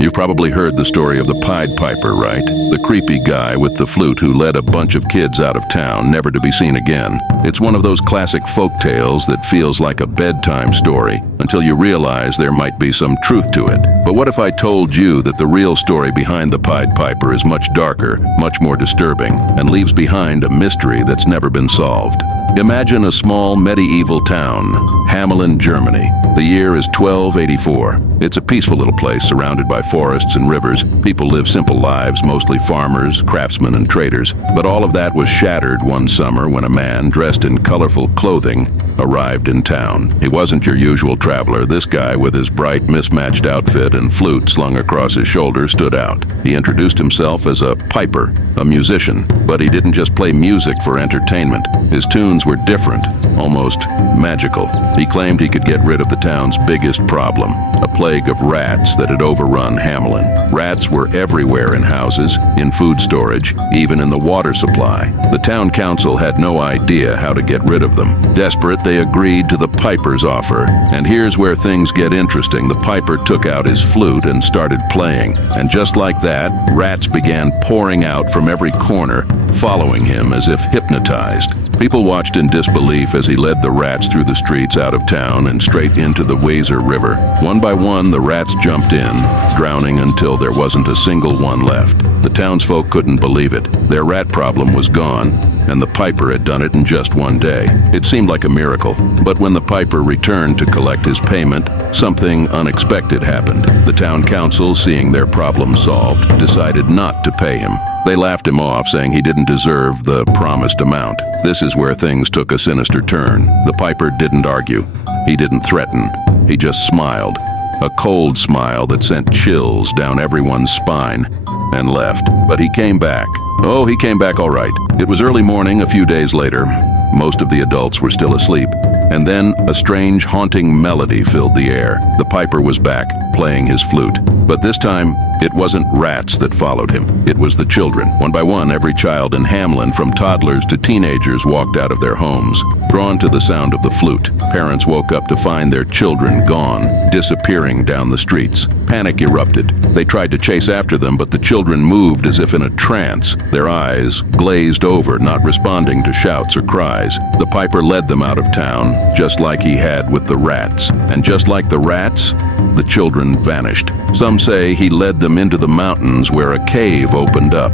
You've probably heard the story of the Pied Piper, right? The creepy guy with the flute who led a bunch of kids out of town, never to be seen again. It's one of those classic folk tales that feels like a bedtime story until you realize there might be some truth to it. But what if I told you that the real story behind the Pied Piper is much darker, much more disturbing, and leaves behind a mystery that's never been solved? Imagine a small medieval town, Hamelin, Germany. The year is 1284. It's a peaceful little place surrounded by forests and rivers. People live simple lives, mostly farmers, craftsmen, and traders. But all of that was shattered one summer when a man dressed in colorful clothing arrived in town. He wasn't your usual traveler. This guy, with his bright, mismatched outfit and flute slung across his shoulder, stood out. He introduced himself as a piper, a musician, but he didn't just play music for entertainment. His tunes were different, almost magical. He claimed he could get rid of the town's biggest problem, a plague of rats that had overrun Hamelin. Rats were everywhere in houses, in food storage, even in the water supply. The town council had no idea how to get rid of them. Desperate, they agreed to the piper's offer. And here's where things get interesting. The piper took out his flute and started playing. And just like that, rats began pouring out from every corner, following him as if hypnotized. People watched in disbelief as he led the rats through the streets out of town and straight into the Weser River. One by one, the rats jumped in, drowning until there wasn't a single one left. The townsfolk couldn't believe it. Their rat problem was gone, and the piper had done it in just one day. It seemed like a miracle. But when the piper returned to collect his payment, something unexpected happened. The town council, seeing their problem solved, decided not to pay him. They laughed him off, saying he didn't deserve the promised amount. This is where things took a sinister turn. The piper didn't argue. He didn't threaten. He just smiled. A cold smile that sent chills down everyone's spine, and left. But he came back. Oh, he came back all right. It was early morning a few days later. Most of the adults were still asleep. And then a strange, haunting melody filled the air. The piper was back, playing his flute. But this time, it wasn't rats that followed him. It was the children. One by one, every child in Hamelin, from toddlers to teenagers, walked out of their homes, drawn to the sound of the flute. Parents woke up to find their children gone, disappearing down the streets. Panic erupted. They tried to chase after them, but the children moved as if in a trance, their eyes glazed over, not responding to shouts or cries. The piper led them out of town, just like he had with the rats. And just like the rats, the children vanished. Some say he led them into the mountains where a cave opened up,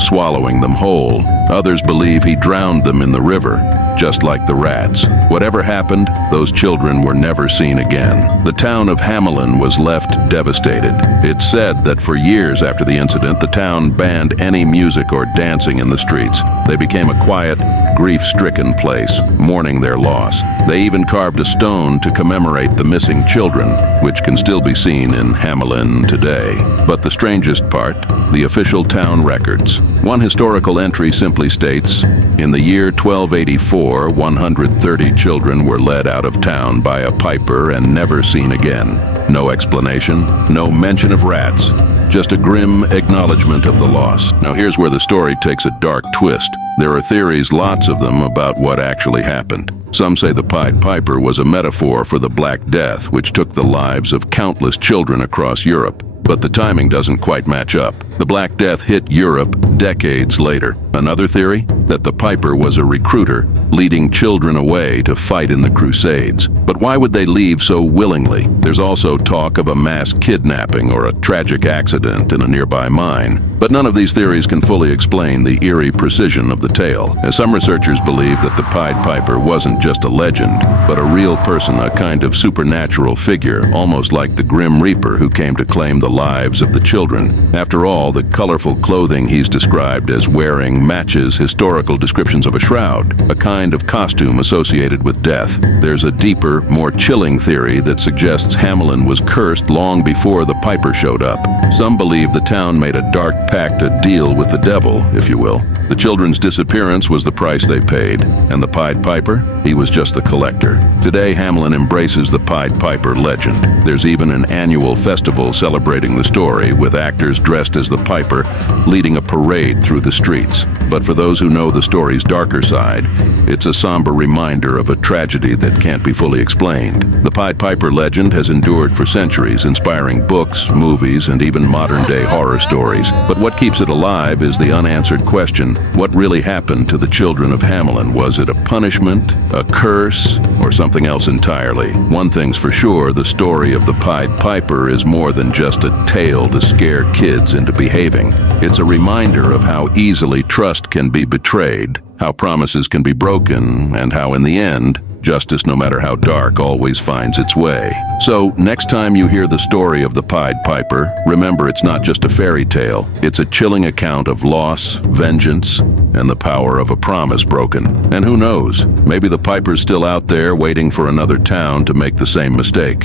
swallowing them whole. Others believe he drowned them in the river, just like the rats. Whatever happened, those children were never seen again. The town of Hamelin was left devastated. It's said that for years after the incident, the town banned any music or dancing in the streets. They became a quiet, grief-stricken place, mourning their loss. They even carved a stone to commemorate the missing children, which can still be seen in Hamelin today. But the strangest part, the official town records. One historical entry simply states, in the year 1284, 130 children were led out of town by a piper and never seen again. No explanation, no mention of rats, just a grim acknowledgement of the loss. Now here's where the story takes a dark twist. There are theories, lots of them, about what actually happened. Some say the Pied Piper was a metaphor for the Black Death, which took the lives of countless children across Europe. But the timing doesn't quite match up. The Black Death hit Europe decades later. Another theory? That the piper was a recruiter, leading children away to fight in the Crusades. But why would they leave so willingly? There's also talk of a mass kidnapping or a tragic accident in a nearby mine. But none of these theories can fully explain the eerie precision of the tale, as some researchers believe that the Pied Piper wasn't just a legend, but a real person, a kind of supernatural figure, almost like the Grim Reaper who came to claim the lives of the children. After all, the colorful clothing he's described as wearing matches historical descriptions of a shroud, a kind of costume associated with death. There's a deeper, more chilling theory that suggests Hamelin was cursed long before the piper showed up. Some believe the town made a dark pact, a deal with the devil, if you will. The children's disappearance was the price they paid, and the Pied Piper, he was just the collector. Today, Hamelin embraces the Pied Piper legend. There's even an annual festival celebrating the story, with actors dressed as the Piper leading a parade through the streets. But for those who know the story's darker side, it's a somber reminder of a tragedy that can't be fully explained. The Pied Piper legend has endured for centuries, inspiring books, movies, and even modern-day horror stories. But what keeps it alive is the unanswered question: what really happened to the children of Hamelin? Was it a punishment, a curse, or something else entirely? One thing's for sure, the story of the Pied Piper is more than just a tale to scare kids into behaving. It's a reminder of how easily trust can be betrayed, how promises can be broken, and how in the end, justice, no matter how dark, always finds its way. So, next time you hear the story of the Pied Piper, remember it's not just a fairy tale. It's a chilling account of loss, vengeance, and the power of a promise broken. And who knows, maybe the Piper's still out there waiting for another town to make the same mistake.